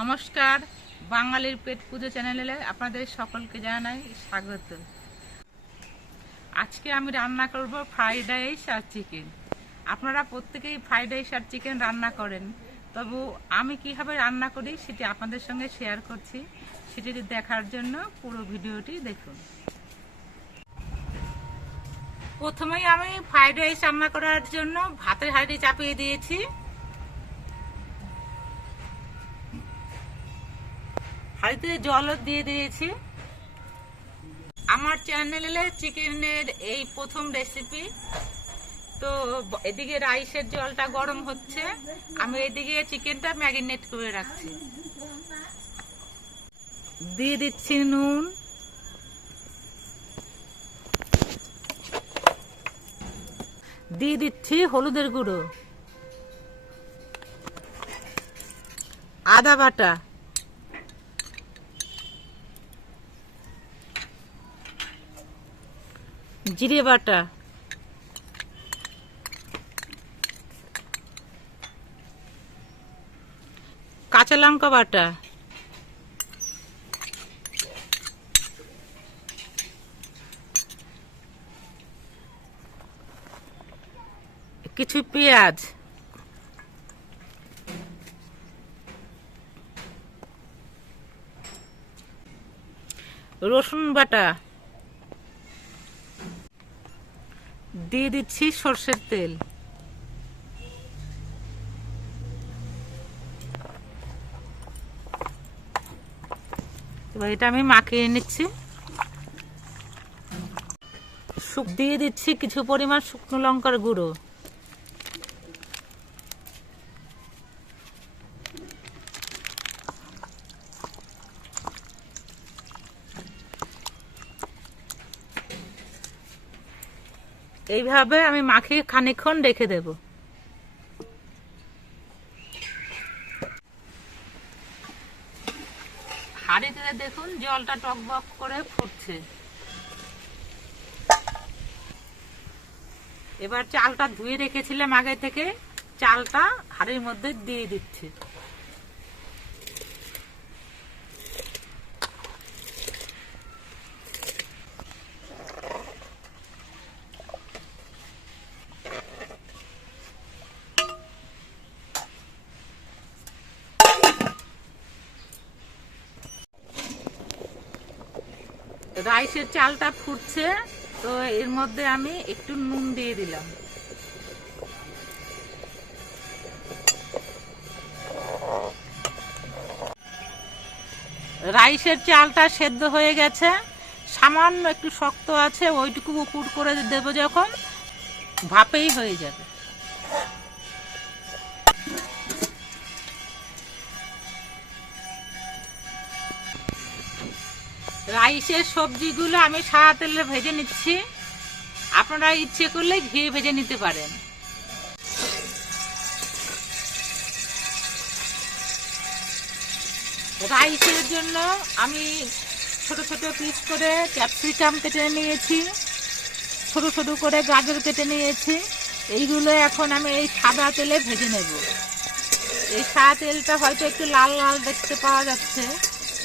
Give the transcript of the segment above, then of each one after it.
নমস্কার, বাঙালির পেট পুজো চ্যানেলে আপনাদের সকলকে জানাই স্বাগত। আজকে আমি রান্না করব ফ্রাইড রাইস আর চিকেন। আপনারা প্রত্যেকেই ফ্রাইড রাইস আর চিকেন রান্না করেন, তবু আমি কিভাবে রান্না করি সেটি আপনাদের সঙ্গে শেয়ার করছি। সেটি দেখার জন্য পুরো ভিডিওটি দেখুন। প্রথমেই আমি ফ্রাইড রাইস রান্না করার জন্য ভাতের হাঁড়ি চাপিয়ে দিয়েছি। হাঁড়িতে জলও দিয়ে দিয়েছি। আমার চ্যানেলে চিকেনের এই প্রথম রেসিপি, তো এদিকে রাইসের জলটা গরম হচ্ছে, আমি এদিকে চিকেনটা ম্যারিনেট করে রাখছি। দিয়ে দিচ্ছি নুন, দিয়ে দিচ্ছি হলুদের গুঁড়ো, আদা বাটা, জিরে বাটা, কাঁচা লঙ্কা বাটা, কিছু পেঁয়াজ, রসুন বাটা, দিয়ে দিচ্ছি সর্ষের তেল। এবার এটা আমি মাখিয়ে নিচ্ছি। দিয়ে দিচ্ছি কিছু পরিমাণ শুকনো লঙ্কার গুঁড়ো, এইভাবে আমি মাখিয়ে খানিকক্ষণ রেখে দেব। হাঁড়িতে দেখুন জলটা টকবক করে ফুটছে। এবার চালটা ধুয়ে রেখেছিলাম আগে থেকে, চালটা হাঁড়ির মধ্যে দিয়ে দিচ্ছি। রাইসের চালটা ফুটছে, তো এর মধ্যে আমি একটু নুন দিয়ে দিলাম। রাইসের চালটা সেদ্ধ হয়ে গেছে, সামান্য একটু শক্ত আছে, ওইটুকু উপুড় করে দেবো, যখন ভাপেই হয়ে যাবে। রাইসের সবজিগুলো আমি সাদা তেলে ভেজে নিচ্ছি। আপনারা ইচ্ছে করলে ঘি ভেজে নিতে পারেন। রাইসের জন্য আমি ছোট ছোট পিস করে ক্যাপসিকাম কেটে নিয়েছি, ছোট ছোট করে গাজর কেটে নিয়েছি। এইগুলো এখন আমি এই সাদা তেলে ভেজে নেব। এই সাদা তেলটা হয়তো একটু লাল লাল দেখতে পাওয়া যাচ্ছে,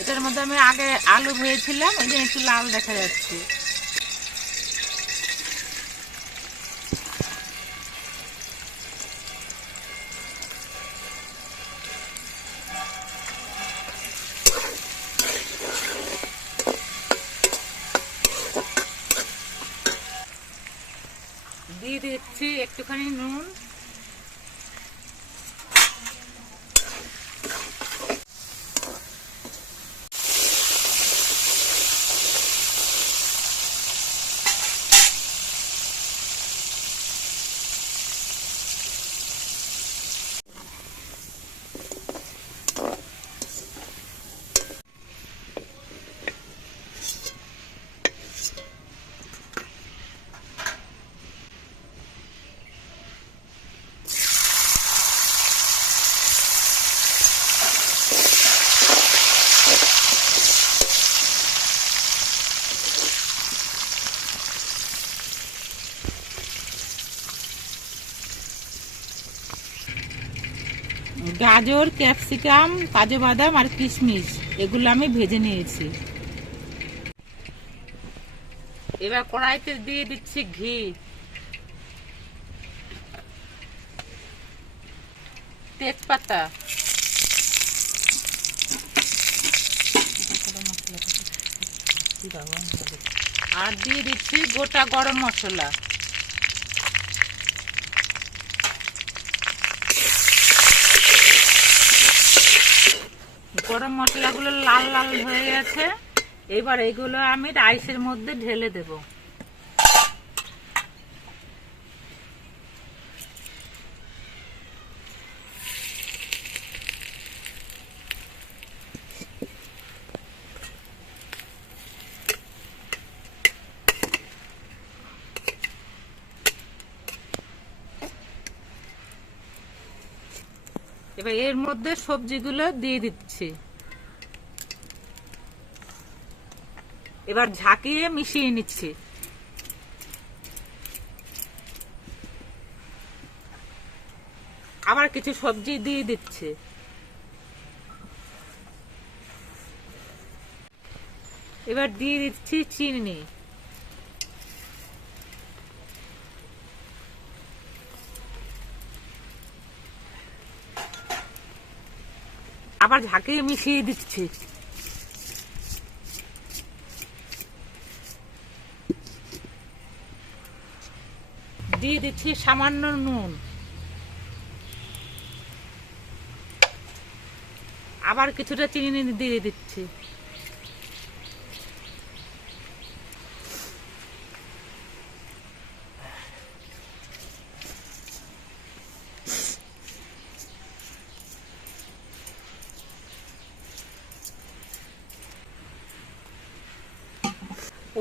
এটার মধ্যে আমি আগে আলু ভেজেছিলাম, ওই জন্য একটু লাল দেখা যাচ্ছে। দিয়ে দিচ্ছি একটুখানি নুন, গাজর, ক্যাপসিকাম, কাজু বাদাম আর কিশমিশ এগুলো আমি ভেজে নিয়েছি। এবার কড়াইতে দিয়ে দিচ্ছি ঘি, তেজপাতা, আর দিয়ে দিচ্ছি গোটা গরম মশলা। গরম মশলাগুলো লাল লাল হয়ে গেছে, এবার এগুলো আমি রাইসের মধ্যে ঢেলে দেব। এবার এর মধ্যে সবজিগুলো দিয়ে দিচ্ছি। এবার ঝাঁকিয়ে মিশিয়ে নিচ্ছি। আবার কিছু সবজি দিয়ে দিচ্ছি। এবার দিয়ে দিচ্ছি চিনি। আবার ঝাঁকিয়ে মিশিয়ে দিচ্ছি। দিয়ে দিচ্ছি সামান্য নুন। আবার কিছুটা চিনি দিয়ে দিচ্ছি।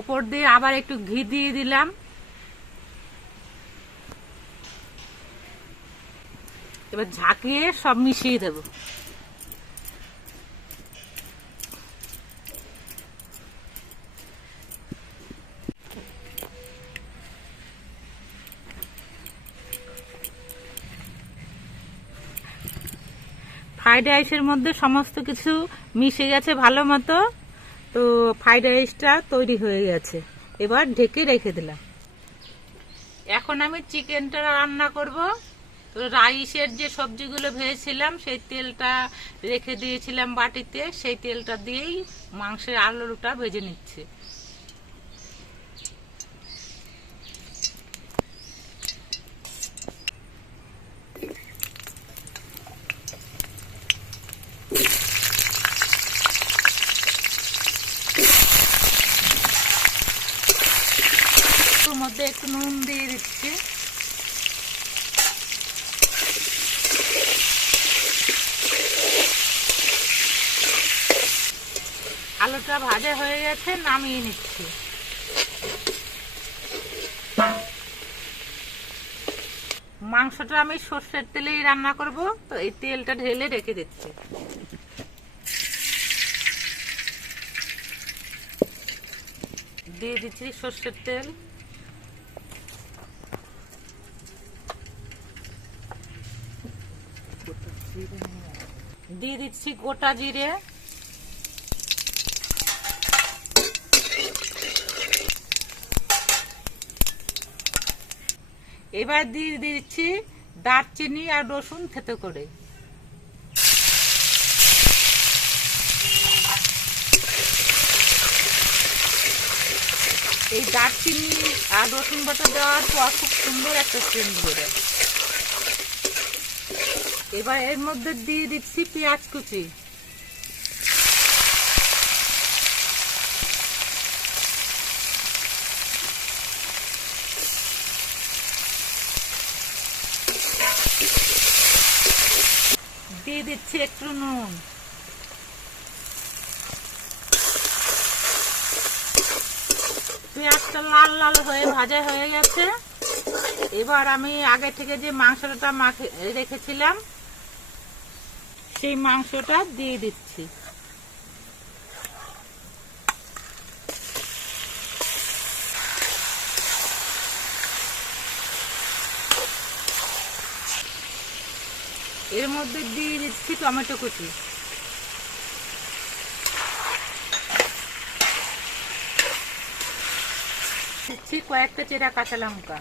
উপর দিয়ে আবার একটু ঘি দিয়ে দিলাম। এবার ঝাঁকিয়ে সব মিশিয়ে দেব। ফ্রাইড রাইসের মধ্যে সমস্ত কিছু মিশে গেছে ভালো মতো, তো ফ্রাইড রাইসটা তৈরি হয়ে গেছে। এবার ঢেকে রেখে দিলাম। এখন আমি চিকেনটা রান্না করব। তো রাইসের যে সবজিগুলো ভেজেছিলাম সেই তেলটা রেখে দিয়েছিলাম বাটিতে, সেই তেলটা দিয়েই মাংসের আলুটা ভেজে নিচ্ছি। মধ্যে একটু নুন দিয়ে দিচ্ছি। আলুটা ভাজা হয়ে গেছে, নামিয়ে নিচ্ছি। মাংসটা আমি সর্ষের তেলেই রান্না করব, তো এই তেলটা ঢেলে রেখে দিচ্ছি। দিয়ে দিচ্ছি সর্ষের তেল। দিয়ে দিচ্ছি গোটা জিরে। এবার দিয়ে দিচ্ছি দারচিনি আর রসুন থেতো করে। এই দারচিনি আর রসুন বাটা দেওয়ার পর খুব সুন্দর একটা সেন্ট বেরোয়। এবার এর মধ্যে দিয়ে দিচ্ছি পেঁয়াজ কুচি। দিয়ে দিচ্ছি একটু নুন। পেঁয়াজটা লাল লাল হয়ে ভাজা হয়ে গেছে। এবার আমি আগে থেকে যে মাংসটা রেখেছিলাম সেই মাংসটা দিয়ে দিচ্ছি। এর মধ্যে দিয়ে দিচ্ছি টমেটো কুচি, দিচ্ছি কয়েকটা চেরা কাঁচা লঙ্কা,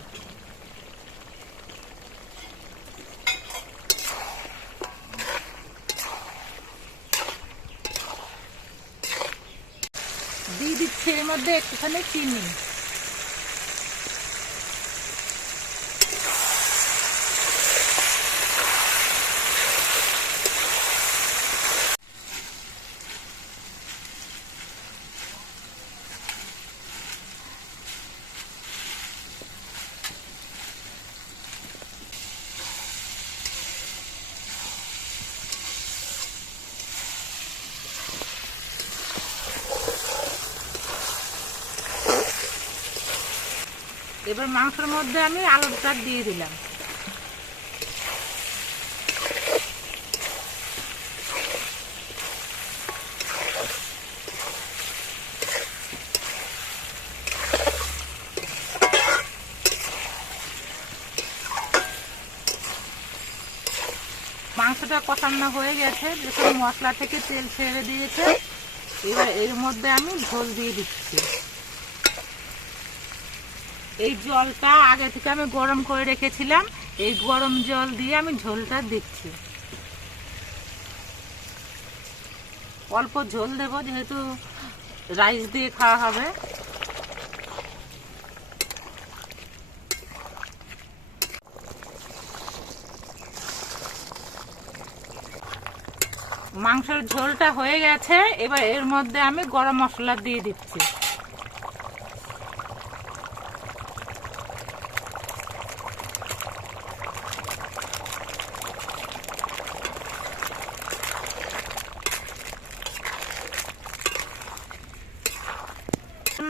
দিয়ে দিচ্ছি এর মধ্যে একটুখানি চিনি, এবার মাংসের মধ্যে আমি আলুটা দিয়ে দিলাম। মাংসটা কষানো হয়ে গেছে, দেখুন মশলা থেকে তেল ছেড়ে দিয়েছে। এবার এর মধ্যে আমি ঝোল দিয়ে দিচ্ছি। এই জলটা আগে থেকে আমি গরম করে রেখেছিলাম, এই গরম জল দিয়ে আমি ঝোলটা দিচ্ছি। অল্প ঝোল দেব, যেহেতু রাইস দিয়ে খাওয়া হবে। মাংসের ঝোলটা হয়ে গেছে, এবার এর মধ্যে আমি গরম মশলা দিয়ে দিচ্ছি।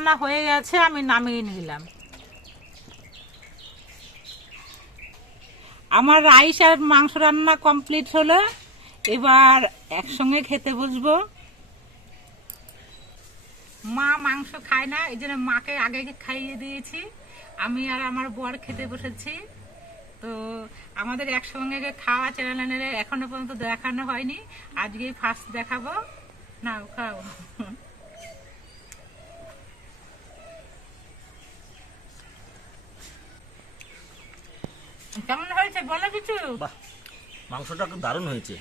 রান্না হয়ে গেছে, আমি নামিয়ে নিলাম। আমার রাইস আর মাংস রান্না কমপ্লিট হলো, এবার একসঙ্গে খেতে বসবো। মা মাংস খায় না, এই জন্য মাকে আগে খাইয়ে দিয়েছি, আমি আর আমার বর খেতে বসেছি। তো আমাদের একসঙ্গে খাওয়া চ্যানেলের এখনো পর্যন্ত দেখানো হয়নি, আজকেই ফার্স্ট দেখাবো। নাও খাও। কেমন হয়েছে বলো কিছু? বাহ, মাংসটা দারুণ হয়েছে।